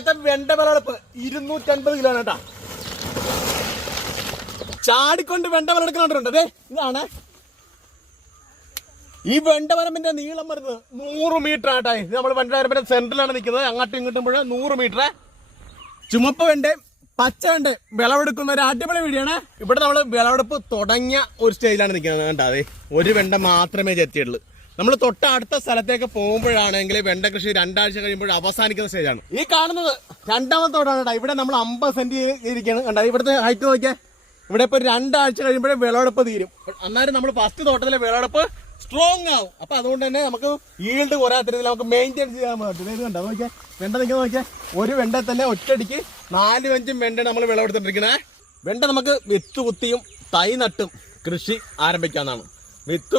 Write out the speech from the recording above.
ഇന്നത്തെ വെണ്ട വിളവെടുപ്പ് 250 കിലോ കേട്ടാ. ചാടിക്കൊണ്ട് വെണ്ട വിളവെടുക്കുന്നുണ്ട്. അതെ ഇതാണ് ഈ വെണ്ട വരമ്പിന്റെ നീളം വരുന്നത് 100 മീറ്റർ ആട്ടാ. ഇത് നമ്മൾ വെണ്ട വരമ്പിന്റെ സെന്ററിലാണ് നിൽക്കുന്നത്. അങ്ങോട്ടും ഇങ്ങോട്ടും 100 മീറ്റർ. ചുമപ്പ് വെണ്ട പച്ച വെണ്ട വിളവെടുക്കുന്ന ഒരു അടിപൊളി വീഡിയോയാണ്. ഇവിടെ നമ്മൾ വിളവെടുപ്പ് തുടങ്ങിയ ഒരു സ്റ്റേജിലാണ് നിൽക്കുന്നത്. കണ്ടാ അതെ ഒരു വെണ്ട മാത്രമേ ചെത്തിയുള്ളൂ. നമ്മൾ തൊട്ടടുത്ത സ്ഥലത്തേക്ക് പോകുമ്പോഴാണെങ്കിൽ വെണ്ട കൃഷി 2 ആഴ്ച കഴിയുമ്പോൾ അവസാനിക്കുന്ന സ്റ്റേജാണ്. ഈ കാണുന്നത് രണ്ടാമത്തെ തോട്ടാണ് കേട്ടോ. ഇവിടെ നമ്മൾ 50 സെന്റ് ഇരിക്കുകയാണ്. കണ്ടാ ഇവിടുത്തെ ഹൈറ്റ് നോക്കിയാൽ ഇവിടെ ഇപ്പൊ 2 ആഴ്ച കഴിയുമ്പോഴേ വിളവെടുപ്പ് തീരും. അന്നേരം നമ്മൾ ഫസ്റ്റ് തോട്ടത്തിലെ വിളവെടുപ്പ് സ്ട്രോങ് ആവും. അപ്പൊ അതുകൊണ്ട് തന്നെ നമുക്ക് ഈൽഡ് കുറയാത്ത രീതിയിൽ നമുക്ക് മെയിൻറ്റെയിൻ ചെയ്യാൻ പറ്റും. ഇത് കണ്ടോ നോക്കിയാൽ വെണ്ട നിൽക്കുന്ന നോക്കിയാൽ ഒരു വെണ്ട തന്നെ ഒറ്റയടിക്ക് 4-5 വെണ്ട നമ്മൾ വിളവെടുത്തിട്ടിരിക്കണേ. വെണ്ട നമുക്ക് വിത്ത് കുത്തിയും തൈ നട്ടും കൃഷി ആരംഭിക്കാവുന്നതാണ്. വിത്ത്